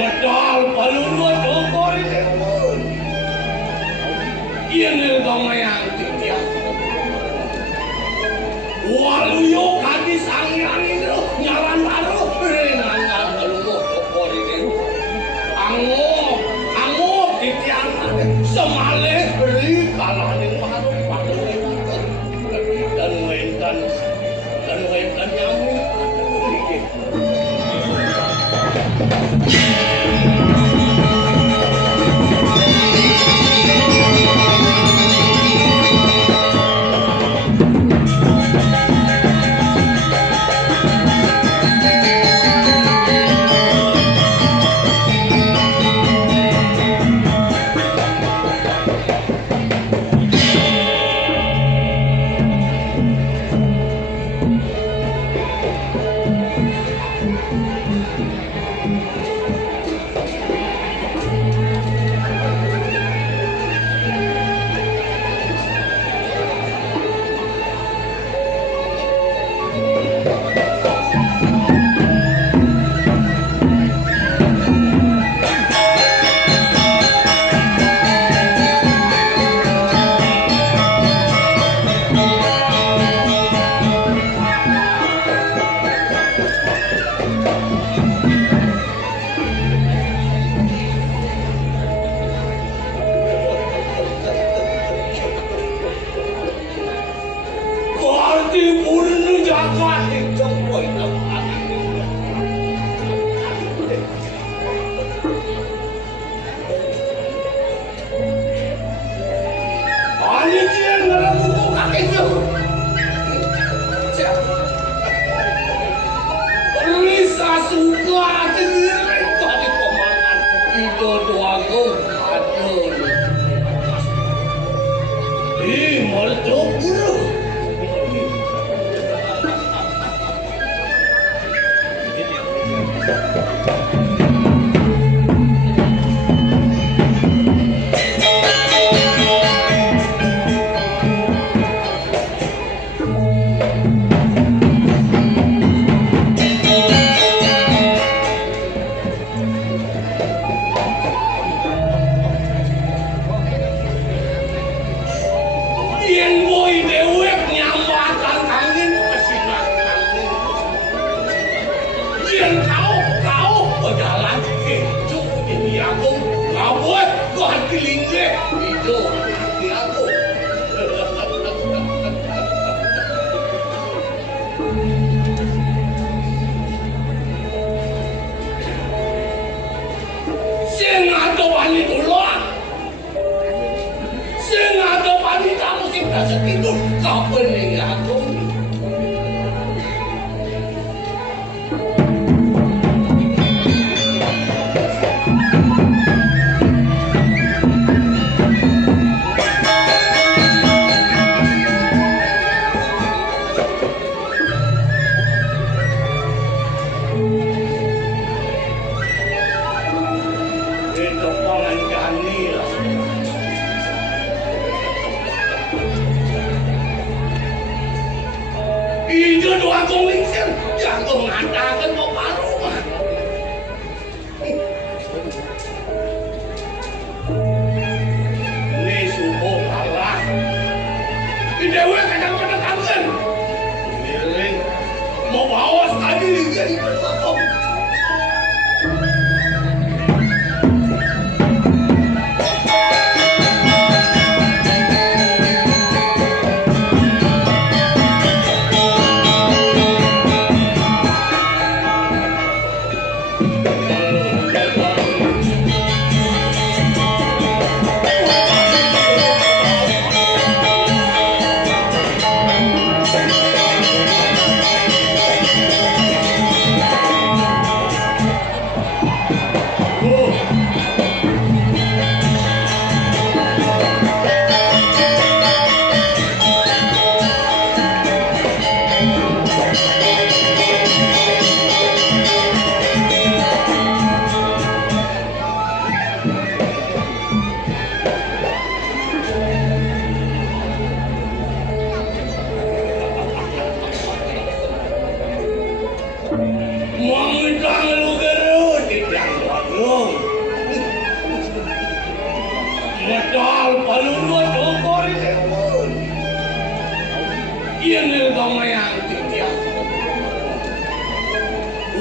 Modal palunod dokor itu. Ini domayan titia. Waluyo gadis angin itu nyaran baru dengan palunod dokor itu. Ango titia semale beri kalahin baru palunod dan wenkan nyamuk.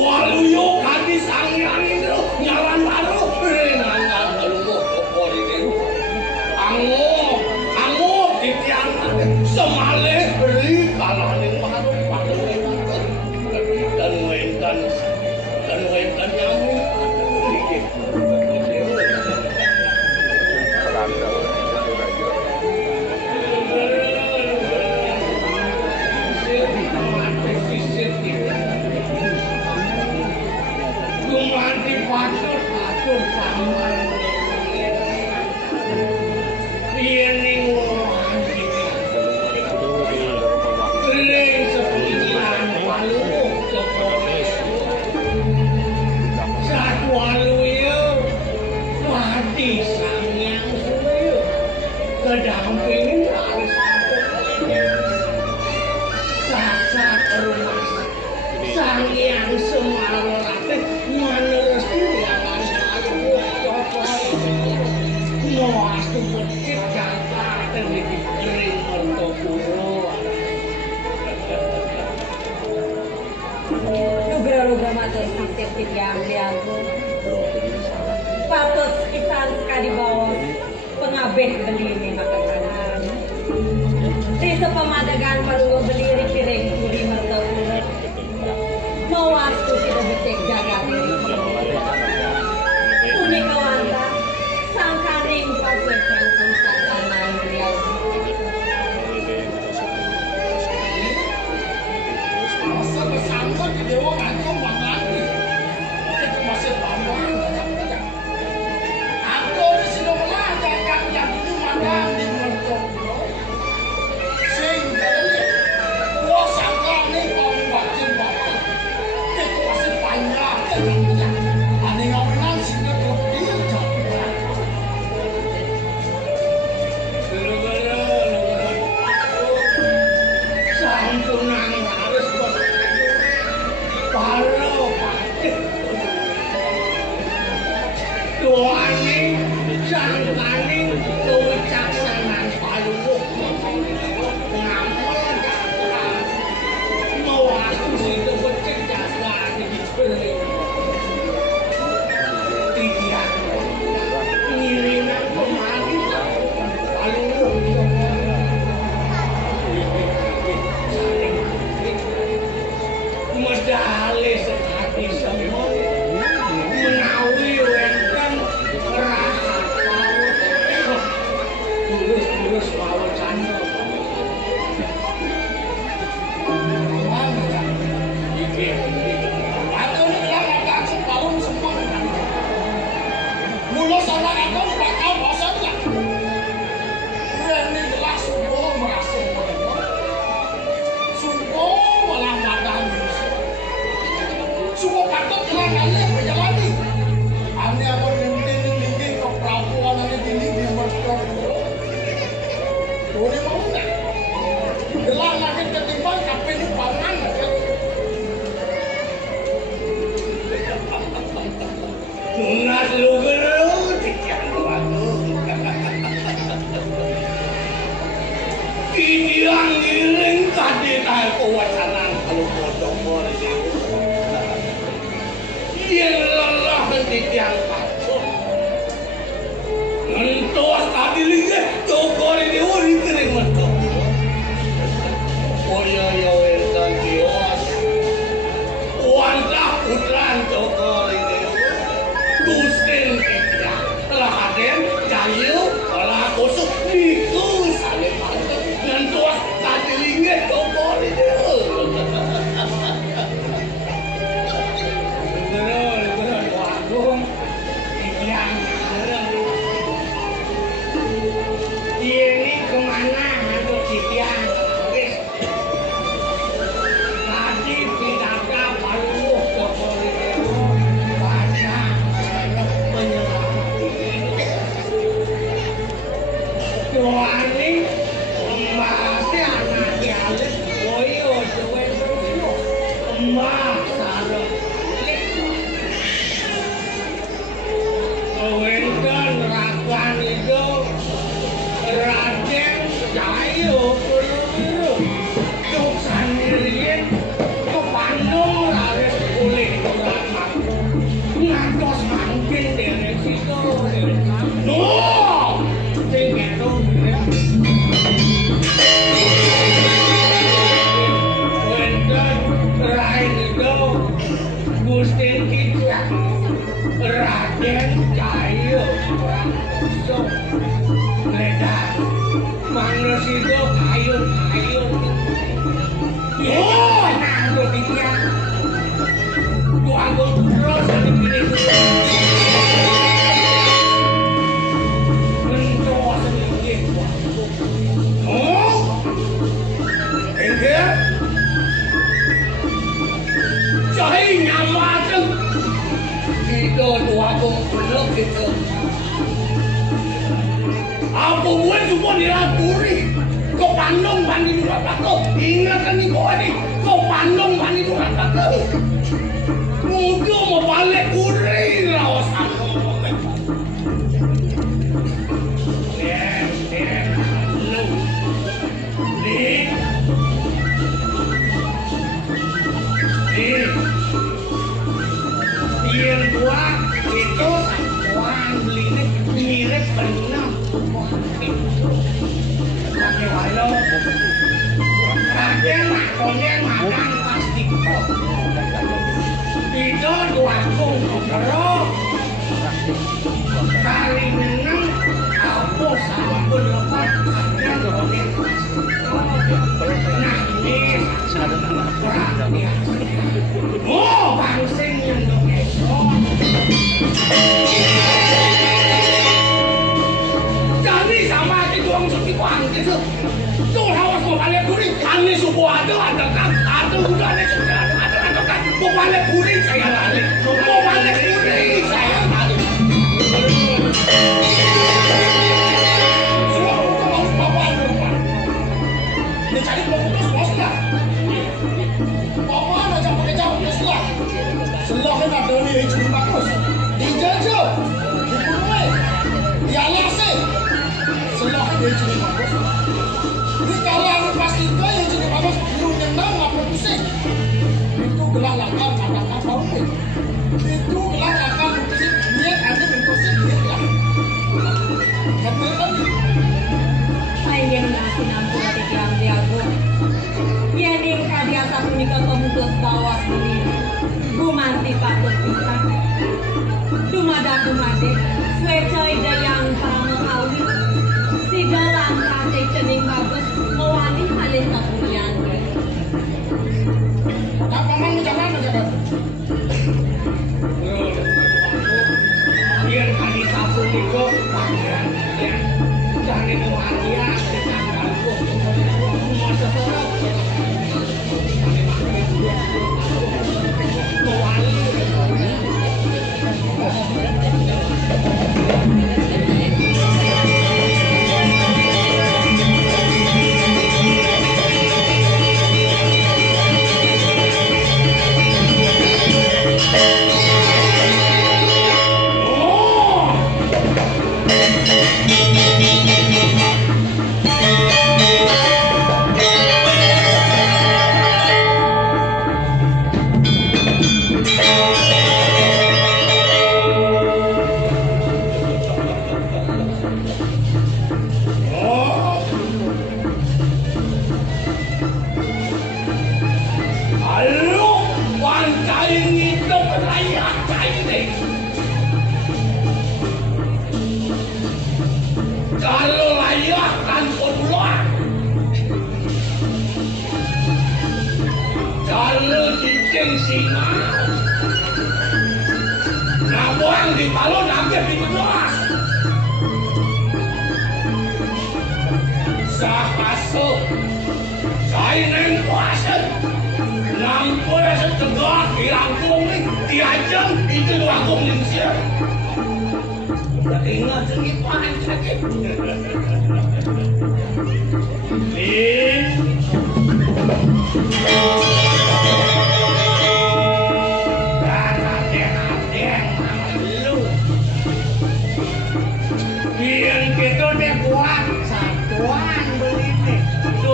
Waluyo gadis angin itu nyaran baru renangan telungguh kokor ini angop di tiangan semale beri kalahin baru dan wenkan nyamuk Gumanti patur paman Yening wanti Ring sepilihan walu Satu walu ya Mati sangyang suyo Kedampingin harus Sak-sak rumah Sangyang semarorate Menurut jangan selalu Mau aku becik jangan terlebih kering mertopuro Lugra-lugra matur sakit yang diaku patut kita sekali bawah pengabeh beli makanan di sepemadagan perlu berdiri piring kuli mertopuro mau aku tidak becek jaga diri unik kawanta sangkaring pasekan sangkanan beliau masa bersangka di dewa ngancam makan itu masih paman aku disuruh melajak yang ini makan di mertopuro sehingga gua sangka nih mau wajib bapak itu masih panjang ada yang menang sehingga lebih jauh santunan harus palo pati doaning sangkaning kewicaksanan palu ngamal jalan mau aku situ becek jalan di beli tidian ngirinan pemagi palu medali sekali semua menawi wenten rahat laut tulus laut sana aku bilang agak sekalung semua mulus anak aku bakal bosannya berani jelas sungguh merasa sungguh malah badan sungguh patut jalanannya berjalani ini apa linting ke perapuan ini gini di mertopuro ini mau enggak gelang lagi ketimbang kape ini paman Tunas lu geru tikian waktu Kidiang giring tadi tayo kewacanan kalau bodong Yang lelah tikian patut Nentuas tadi lagi tokor ini wari kering mertopuro Oyo welkan kios Wantah putran tokor ini Gusten kita telah hadir jayu telah kusuk niku sale patut nentuas tadi linggih tokor ini bener wagung yang ngantos mangkin derek situ no sing ketok wonten rain itu Gusti kita Raden Cahayu Prakoso Ledan manus itu kayu-kayu oh nah lo dikira aku terus di sini bentuk sedikit oh enggak jadi nyamakan itu tuh aku belum gitu aku buat semua dilapuri kau pandang bandi durat aku ingatkan nih kau ini kau pandang bandi durat aku mungkin mau balik kuri lawasan yang dua itu satuan belinya mirip berenang pakai walau rakyat makonnya makan plastik itu dua terus kali menang aku sama pun lepas ada gonek nah ini perhatian oh bangsing yang gonek jadi sama itu orang seperti kuang gitu tuh hawas mau balik kuring kami semua ada kan ada udah ada kan mau balik kuring saya balik mau balik kuring saya balik semua mau bapak depan dicari fokus bos lah bapak ada pakai jauh bos lah selah kan ada nih cuma bagus dijajah dikurui dialasi selah kan dia cuma bagus ini kalau anu pasti itu yang cuma bagus lu nyendang nggak produksi itu gelang lakar kata apa nih itu gelang lakar produksi niat ada produksi niat lah kata kan Ayah nasi nampung tiang diago yening kadiasa punika pemutus bawas beli bumanti patut pisah dumade swecai dayang paramakawi sigalang kate cening bagus mewani halih tapulian apa man jangan jaga biar kali sapu itu panjang ya jangan mualia dengan aku masa seorang di balon hampir di belas. Sah masuk, saya neng kuasa, nampol setegak di langkung ni, diajang itu langkung yang siap. Tak ingat sengipan sakit.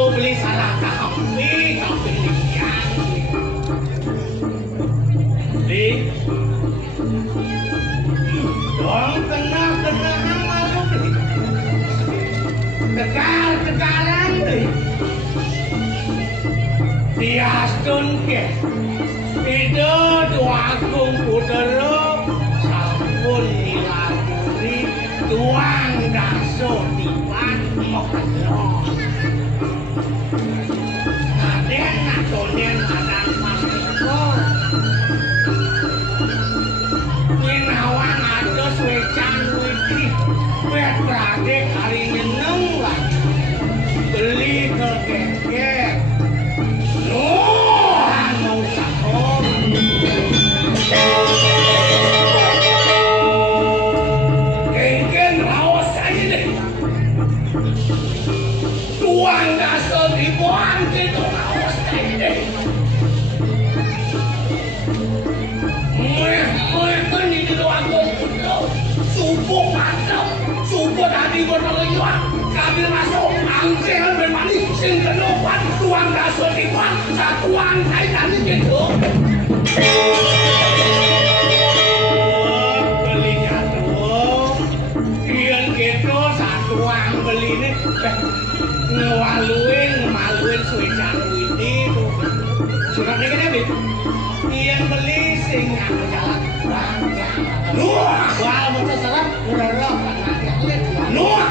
Beli salah kami lihat. tegal-tegalan deui. Diastun ke. Ide Agung Putra sampun nilaguri tuang daso dipan mokro. Aden natonen adan masiko. Minawang ados wecan wiki. Wet prade kali nyeneng lagi. Beli kekek. Kengken rawas aja deh. Tuang daso dibuang gitu rawas aja deh. Kan ini doang kok. Subuh mantap. Subuh tadi berdoa. Kami masuk angkel bermani sing kelopan tuang daso dibuang satuan kayak tadi gitu. Belinya tuh iyan gitu satuan beli ini ngemaluin suican ini tuh surat ini kan itu iyan beli sing jalan nuah wah betul salah udah nuah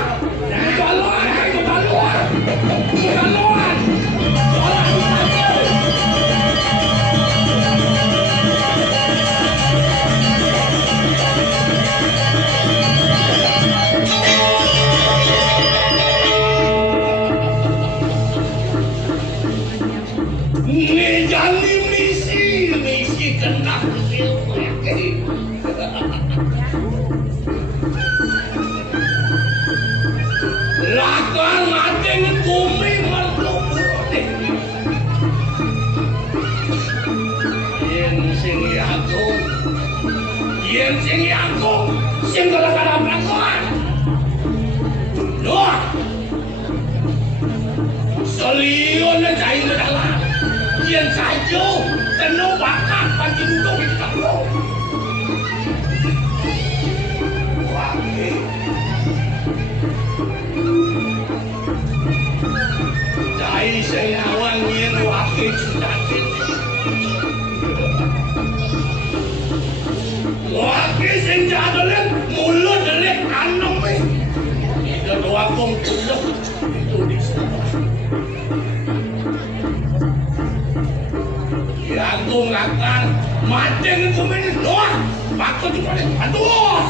bukan misi kena lakukan mati bumi makhluk yen sing agung sing gara-gara belakang doa selion cai dalam yen saja tenung bakat bagi duduk di kamu wakil cai saya awang yen wakil cudakin wakil sing jadolek mulut delek anong itu doa kong tuluk itu di sana Agung akan mati dengan kumis doang. Waktu di balik. Aduh.